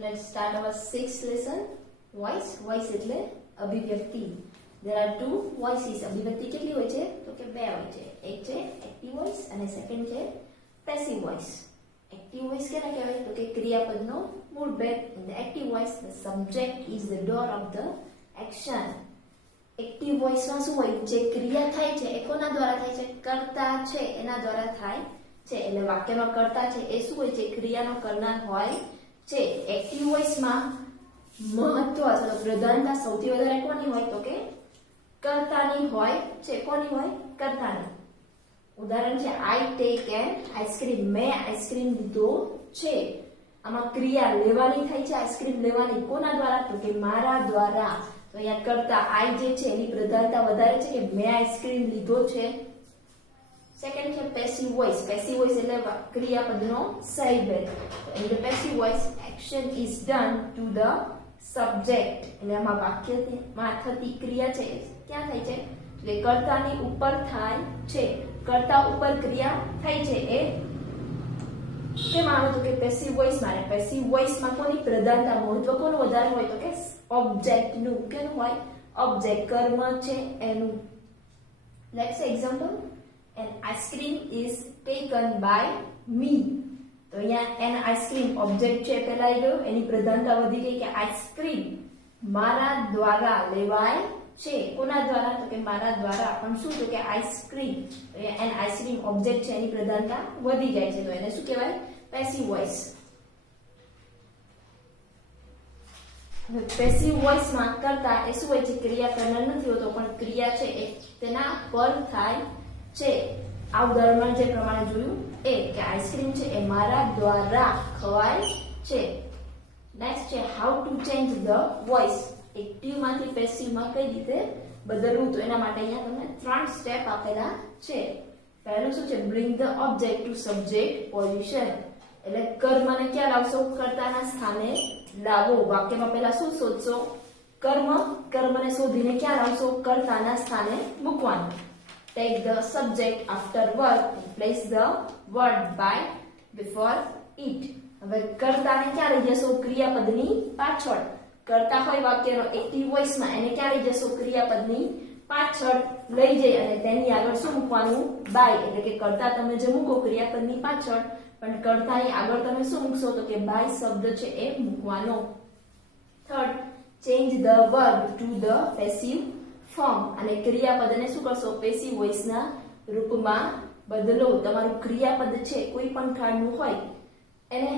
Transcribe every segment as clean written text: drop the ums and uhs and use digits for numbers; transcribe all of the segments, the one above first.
let's start our sixth lesson. Voice. Voice એટલે અભિવ્યક્તિ. There are two voices. અભિવ્યક્તિ કેટલી હોય છે? તો કે બે હોય છે. એક છે એક્ટિવ વોઇસ અને સેકન્ડ છે પેસિવ વોઇસ. એક્ટિવ વોઇસ કેને કહેવાય? તો કે ક્રિયાપદનો મૂળ ભેદ. In the active voice, the subject is the doer of the action. Active વોઇસમાં શું હોય? જે ક્રિયા થાય છે એ કોના દ્વારા થાય છે? કર્તા છે એના દ્વારા થાય છે. એટલે વાક્યમાં કર્તા છે એ શું હોય છે? ક્રિયાનો કરનાર હોય છે. એક્ટિવ વોઇસમાં મહત્વ અથવા પ્રધાનતા સૌથી વધારે કોની હોય? તો કે કર્તાની હોય છે. કોની હોય? કર્તાની. ઉદાહરણ છે આઈ ટેક એન આઈસ્ક્રીમ. મેં આઈસ્ક્રીમ લીધો છે. આમાં ક્રિયા લેવાની થાય છે. આઈસ્ક્રીમ લેવાની કોના દ્વારા? તો કે મારા દ્વારા. તો અહીંયા કરતા આઈ જે છે એની પ્રધાનતા વધારે છે કે મેં આઈસ્ક્રીમ લીધો છે. સેકન્ડ છે પેસિવ વોઇસ. પેસિવ વોઇસ એટલે ક્રિયાપદનો સહી ભેદ. In the passive voice, action is done to the subject. એટલે આમાં વાક્યમાં થતી ક્રિયા છે ક્યાં થાય છે? એટલે કર્તાની ઉપર થાય છે. કર્તા ઉપર ક્રિયા થઈ છે એ કેમ આવે? તો કે પેસિવ વોઇસ માં. પેસિવ વોઇસ માં કોની પ્રધાનતા મહત્વ કોનું વધારે હોય? તો કે ઓબ્જેક્ટ નું. કેનું હોય? ઓબ્જેક્ટ કર્મ છે એનું. Let's example. An ice cream is taken by me. તો અહીંયા એન આઈસ્ક્રીમ ઓબ્જેક્ટ છે પહેલા આવી ગયો. એની પ્રધાનતા વધી ગઈ કે આઈસ્ક્રીમ મારા દ્વારા લેવાય છે. કોના દ્વારા? તો કે મારા દ્વારા. પણ શું? તો કે આઈસ્ક્રીમ. એન આઈસ્ક્રીમ ઓબ્જેક્ટ છે એની પ્રધાનતા વધી જાય છે. તો એને શું કહેવાય? Passive voice. પેસિવ વોઇસ માં કરતા એ શું હોય છે? ક્રિયા કરનાર નથી હોતો પણ ક્રિયા છે એ તેના પર થાય છે. આ ઉદાહરણમાં જે પ્રમાણે જોયું એ કે આઈસ્ક્રીમ છે એ મારા દ્વારા ખવાય છે. નેક્સ્ટ છે how to change the voice. Active માંથી પેસિવ માં કઈ રીતે બદલવું? તો એના માટે અહીંયા તમને 3 સ્ટેપ આપેલા છે. પહેલું શું છે? Bring the object to subject position. એટલે કર્મને ક્યાં લાવશો? કર્તાના સ્થાને લાવો. વાક્યમાં પહેલા શું શોધશો? કર્મ. કર્મને શોધીને ક્યાં લાવશો? કર્તાના સ્થાને મૂકવાનું. Take the subject after verb and place the word by before it. હવે કર્તાને ક્યાં લઈ જશો? ક્રિયાપદની પાછળ. કર્તા હોય વાક્યનો એક્ટિવ વોઇસમાં એને ક્યાં લઈ જશો? ક્રિયાપદની પાછળ લઈ જઈ અને તેની આગળ શું મૂકવાનું? બાય. એટલે કે કર્તા તમે જે મૂકો ક્રિયાપદની પાછળ પણ કર્તાની આગળ તમે શું મૂકશો? તો કે બાય શબ્દ છે એ મૂકવાનો. Third, change the verb to the passive form. અને ક્રિયાપદને શું કરશો? પેસિવ વોઇસના રૂપમાં બદલો. તમારું ક્રિયાપદ છે કોઈ પણ કાર્ડનું હોય એને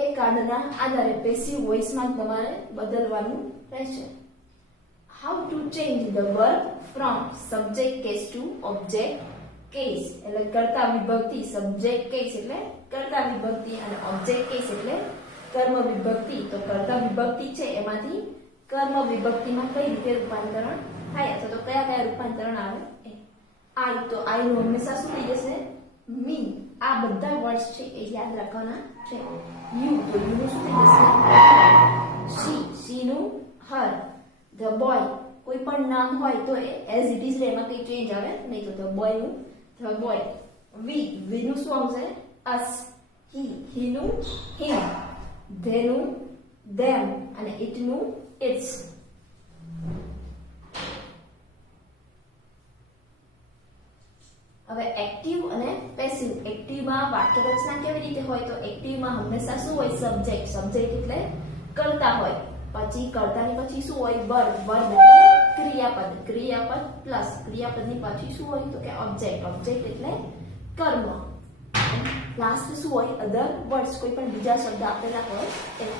એ કાર્ડના આધારે પેસિવ વોઇસમાં તમારે બદલવાનું રહેશે. How to change the verb from subject case two object case. એટલે કર્તા વિભક્તિ. સબ્જેક્ટ કેસ એટલે કર્તા વિભક્તિ અને ઓબ્જેક્ટ કેસ એટલે કર્મ વિભક્તિ. તો કર્તા વિભક્તિ છે એમાંથી કર્મ વિભક્તિમાં કઈ રીતે રૂપાંતરણ થાય અથવા તો કયા કયા રૂપાંતરણ આવે? આઈ. તો આઈ નું હંમેશા શું થઈ જશે? મી. આ બધા વર્ડ્સ છે એ યાદ રાખવાના છે. યુ. તો યુ નું શું થઈ જશે? શી. શી નું હર. The boy. કોઈ પણ નામ હોય તો એઝ ઇટ ઇઝ એમાં કઈ ચેન્જ આવે નહીં. તો ધ બોય નું ધ બોય. વી. વી નું શું આવશે? અસ. હી. હી નું હિમ. ધે નું ધેમ અને ઇટ નું ઇટ્સ. હવે એક્ટિવ અને પેસિવ. એક્ટિવમાં વાક્ય રચના કેવી રીતે હોય? તો એક્ટિવમાં હંમેશા શું હોય? સબ્જેક્ટ. સબ્જેક્ટ એટલે કર્તા હોય. પછી કર્તાની પછી શું હોય? વર્બ. વર્બ એટલે ક્રિયાપદ. ક્રિયાપદ પ્લસ ક્રિયાપદની પછી શું હોય? તો કે ઓબ્જેક્ટ. ઓબ્જેક્ટ એટલે કર્મ. લાસ્ટ શું હોય? અધર વર્ડ્સ. કોઈ પણ બીજા શબ્દ આપેલા હોય એ.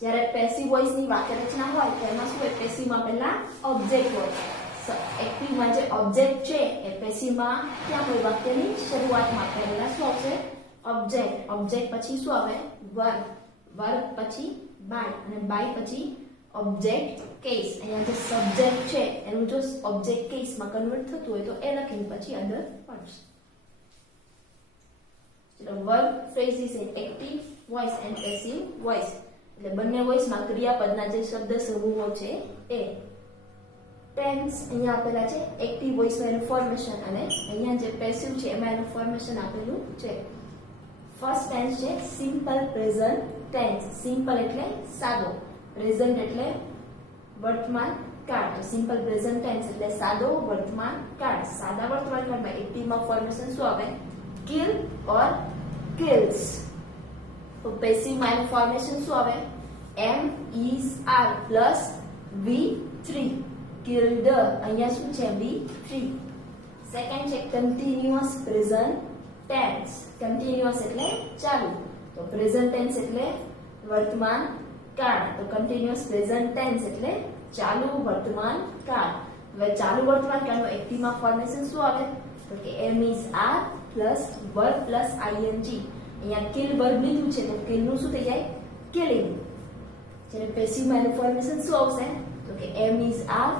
જ્યારે પેસિવ વોઇસની વાક્ય રચના હોય તેમાં શું હોય? પેસિવમાં પહેલા ઓબ્જેક્ટ હોય. એક્ટિવમાં જે ઓબ્જેક્ટ છે એ પેસિવમાં ક્યાં હોય? વાક્યની શરૂઆતમાં. પહેલા શું આવશે? ઓબ્જેક્ટ. ઓબ્જેક્ટ પછી શું આવે? વર્બ. વર્બ પછી બાય અને બાય પછી ઓબ્જેક્ટ કેસ. અહીંયા જે સબ્જેક્ટ છે એનું જો ઓબ્જેક્ટ કેસમાં કન્વર્ટ થતું હોય તો એ લખીને પછી અધર words. Verb phrases in active voice and passive voice. એટલે બંને વોઇસમાં ક્રિયાપદના જે શબ્દ સમૂહો છે એ. ટેન્સ અહીંયા આપેલા છે. એક્ટિવ વોઇસમાં એનું ફોર્મેશન અને અહીંયા જે પેસિવ છે એમાં એનું ફોર્મેશન આપેલું છે. ફર્સ્ટ ટેન્સ છે સિમ્પલ પ્રેઝન્ટ ટેન્સ. સિમ્પલ એટલે સાદો, પ્રેઝન્ટ એટલે વર્તમાન કાળ. તો સિમ્પલ પ્રેઝન્ટ ટેન્સ એટલે સાદો વર્તમાન કાળ. સાદા વર્તમાન કાળમાં એક્ટિવમાં ફોર્મેશન શું આવે? Kill or kills. તો પેસિવમાં એનું ફોર્મેશન શું આવે? Am is are plus V3. Killed અહીંયા શું છે? V3. સેકન્ડ છે કન્ટિન્યુઅસ પ્રેઝન્ટ ટેન્સ. કન્ટિન્યુઅસ એટલે ચાલુ, તો પ્રેઝન્ટ ટેન્સ એટલે વર્તમાન કાળ. તો કન્ટિન્યુઅસ પ્રેઝન્ટ ટેન્સ એટલે ચાલુ વર્તમાન કાળ. હવે ચાલુ વર્તમાન કાળનું એક્ટિવમાં ફોર્મેશન શું આવે? તો કે am is are plus verb plus ING. અહીંયા કિલ વર્બ લીધું છે તો કિલ નું શું થઈ જાય? કિલિંગ. જ્યારે પેસિવમાં એનું ફોર્મેશન શું આવશે? તો કે એમ ઇઝ આર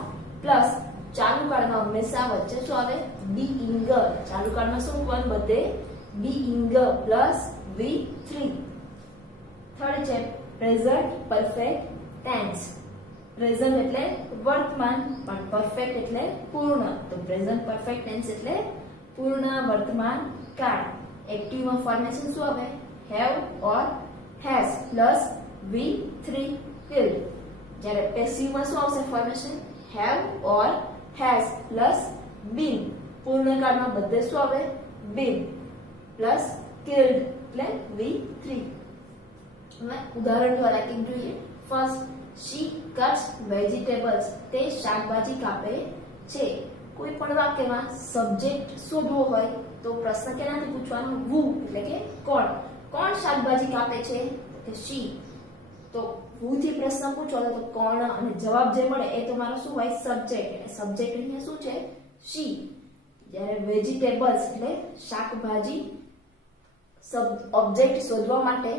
પ્લસ ચાલુ કાળમાં હંમેશા વચ્ચે શું આવે? બીઇંગ. ચાલુ કાળમાં શું પણ બધે બીઇંગ પ્લસ V3. થર્ડ છે પ્રેઝન્ટ પરફેક્ટ ટેન્સ. પ્રેઝન્ટ એટલે વર્તમાન, પણ પરફેક્ટ એટલે પૂર્ણ. તો પ્રેઝન્ટ પરફેક્ટ ટેન્સ એટલે પૂર્ણ વર્તમાન કાળ. એક્ટિવમાં ફોર્મેશન શું આવે? Have or has plus V3 killed. જ્યારે પેસિવમાં શું આવશે formation? Have or has plus been. પૂર્ણ કાળમાં બધે શું આવે? બીન પ્લસ કિલ્ડ એટલે V3. હવે ઉદાહરણ દ્વારા કંઈક જોઈએ. First, she cuts vegetables. તે શાકભાજી કાપે છે. કોઈ પણ વાક્યમાં સબ્જેક્ટ શોધવો હોય તો પ્રશ્ન કેનાથી પૂછવાનો? who એટલે કે કોણ. કોણ શાકભાજી કાપે છે? કે she. તો who થી પ્રશ્ન પૂછો તો કોણ, અને જવાબ જે મળે એ તમારો શું હોય? સબ્જેક્ટ. એટલે સબ્જેક્ટ અહીંયા શું છે? she. જ્યારે વેજીટેબલ્સ એટલે શાકભાજી, ઓબ્જેક્ટ શોધવા માટે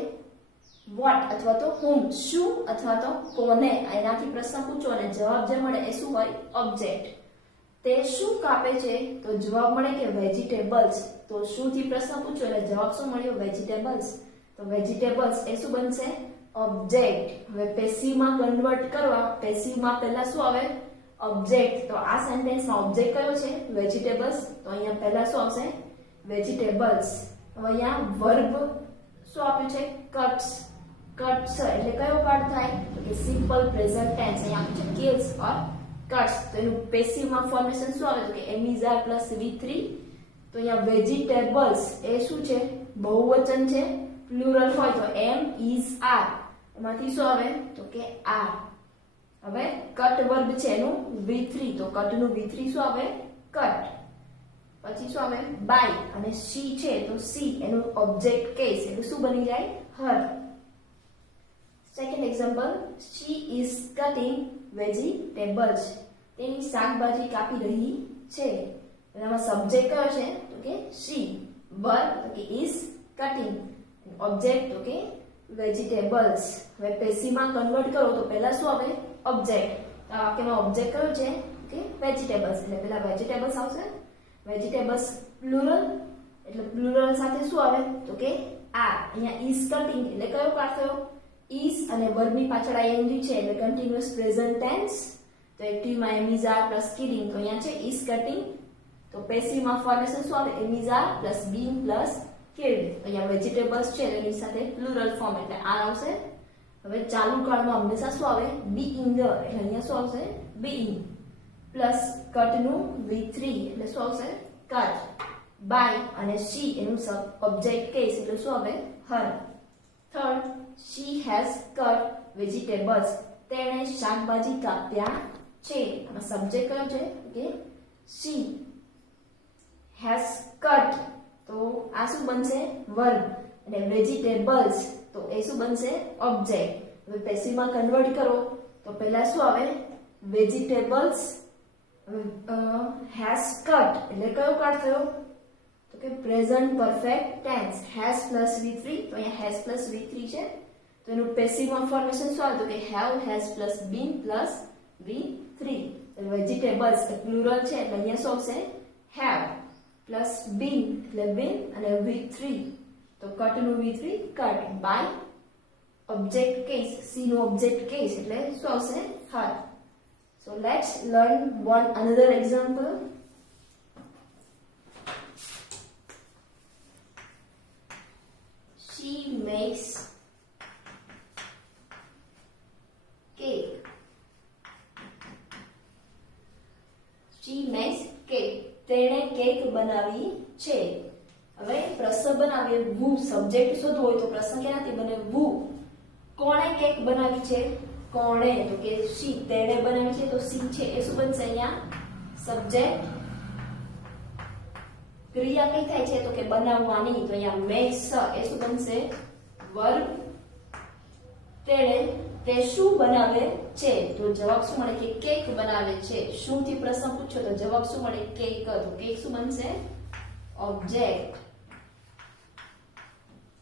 what અથવા તો whom, શું અથવા તો કોને, એનાથી પ્રશ્ન પૂછો અને જવાબ જે મળે એ શું હોય? ઓબ્જેક્ટ. તે શું કાપે છે? તો જવાબ મળે કે વેજીટેબલ્સ. તો શું થી પ્રશ્ન પૂછો એટલે જવાબ શું મળ્યો? વેજીટેબલ્સ. તો વેજીટેબલ્સ એ શું બનશે? ઓબ્જેક્ટ. હવે પેસિવમાં કન્વર્ટ કરવા, પેસિવમાં પહેલા શું આવે? ઓબ્જેક્ટ. તો આ સેન્ટેન્સમાં ઓબ્જેક્ટ કયો છે? વેજીટેબલ્સ. તો અહીંયા પહેલા શું આવશે? વેજીટેબલ્સ. હવે અહીંયા વર્બ શું આપ્યું છે? કટ્સ. કટ્સ એટલે કયો કાળ થાય? તો કે સિમ્પલ પ્રેઝન્ટ ટેન્સ. અહીંયા આપ્યું છે કિલ્સ ઓર કટ્સ. તો એનું પેસિવમાં ફોર્મેશન શું આવે? તો કે am is are plus V3. તો અહીંયા વેજીટેબલ્સ એ શું છે? બહુવચન છે. પ્લુરલ હોય તો એમ ઇઝ આર, એમાંથી શું આવે? તો કે આર. હવે કટ વર્બ છે એનું V3. તો કટ નું V3 શું આવે? કટ. પછી શું આવે? બાય. અને she છે તો સી એનું ઓબ્જેક્ટ કેસ એટલે શું બની જાય? Her. Second example, she is cutting vegetables. તેની શાકભાજી કાપી રહી છે. એનામાં સબ્જેક્ટ કયો છે? તો કે she. વર્બ તો કે is cutting. ઓબ્જેક્ટ તો કે વેજીટેબલ્સ. હવે પેસિવમાં કન્વર્ટ કરો તો પહેલા શું આવે? ઓબ્જેક્ટ. આ વાક્યમાં ઓબ્જેક્ટ કયો છે? કે વેજીટેબલ્સ. એટલે પહેલા વેજીટેબલ્સ આવશે. વેજીટેબલ્સ પ્લુરલ, એટલે પ્લુરલ સાથે શું આવે? તો કે આર. અહીંયા is cutting એટલે કયો કાળ થયો? is અને વર્બની પાછળ ing છે એટલે કન્ટિન્યુઅસ પ્રેઝન્ટ ટેન્સ. તો એક્ટિવમાં am is are plus killing. તો અહીંયા છે is cutting. તો પેસિવમાં ફોર્મેશન શું આવે? Am is are plus been plus killed. અહીંયા વેજીટેબલ્સ છે એની સાથે પ્લુરલ ફોર્મ એટલે આર આવશે. હવે ચાલુ કાળમાં હંમેશા શું આવે? બીઇંગ. એટલે અહીંયા શું આવશે? બીઇંગ પ્લસ કટ નું V3 એટલે શું આવશે? કટ. બાય અને she એનું ઓબ્જેક્ટ કેસ એટલે શું આવે? Her. Third, she has cut vegetables. તેણે શાકભાજી કાપ્યા છે. આમાં સબ્જેક્ટ કયો છે? કે she has cut. તો આ શું બનશે? વર્બ. અને વેજીટેબલ્સ તો એ શું બનશે? ઓબ્જેક્ટ. હવે પેસિવમાં કન્વર્ટ કરો તો પહેલા શું આવે? વેજીટેબલ્સ has cut એટલે કયો કાળ થયો? તો કે present perfect tense. has plus V3. તો અહીંયા has પ્લસ V3 છે. તો એનું પેસિવમાં ફોર્મેશન શું આવે? તો કે have has plus been plus V3. Vegetables એ પ્લુરલ છે એટલે અહીંયા શું આવશે? have પ્લસ been એટલે been અને V3. તો કટ નું V3 cut. By object case, સી નું ઓબ્જેક્ટ કેસ એટલે શું આવશે? હર. So let's learn another example. She makes બનાવી છે. હવે પ્રશ્ન બનાવીએ વુ સબ્જેક્ટ શોધવો હોય તો પ્રશ્ન ક્યાંથી બને વુ કોણે કેક બનાવી છે કોણે તો કે શી તેણે બનાવી છે તો સી છે એ શું બનશે અહીંયા સબ્જેક્ટ ક્રિયા કઈ થાય છે તો કે બનાવવાની તો અહીંયા મેક્સ એ શું બનશે વર્બ તેણે તે શું બનાવે છે તો જવાબ શું મળે કે કેક બનાવે છે શું થી પ્રશ્ન પૂછો તો જવાબ શું મળે કેક તો કેક શું બનશે ઓબ્જેક્ટ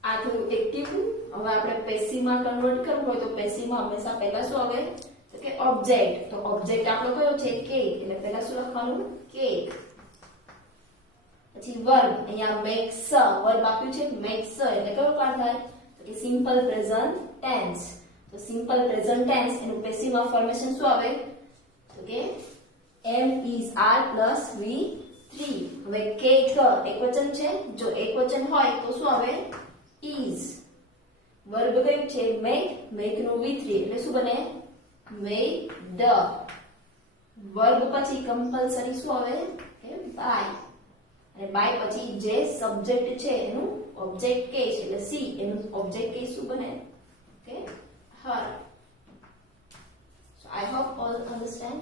આ થયું એક્ટિવ હવે આપણે પેસિવ માં કન્વર્ટ કરવું હોય તો પેસિવ માં હંમેશા પહેલા શું આવે તો કે ઓબ્જેક્ટ તો ઓબ્જેક્ટ આપણો કયો છે કેક એટલે પહેલા શું લખવાનું કેક પછી વર્બ અહીંયા મેક્સ વર્બ આપ્યું છે મેક્સ એટલે કયો કાળ થાય તો કે સિમ્પલ પ્રેઝન્ટ ટેન્સ તો સિમ્પલ પ્રેઝન્ટ ટેન્સ એનું પેસિવ માં ફોર્મેશન શું આવે તો કે am is are plus v3 હવે કેક એકવચન છે જો એકવચન હોય તો શું આવે is વર્બ કયું છે make નું v3 એટલે શું બને made વર્બ પછી કમ્પલસરી શું આવે કે by અને બાય પછી જે સબ્જેક્ટ છે એનું ઓબ્જેક્ટ કેસ એટલે સી એનું ઓબ્જેક્ટ કેસ શું બને okay her so I hope all understand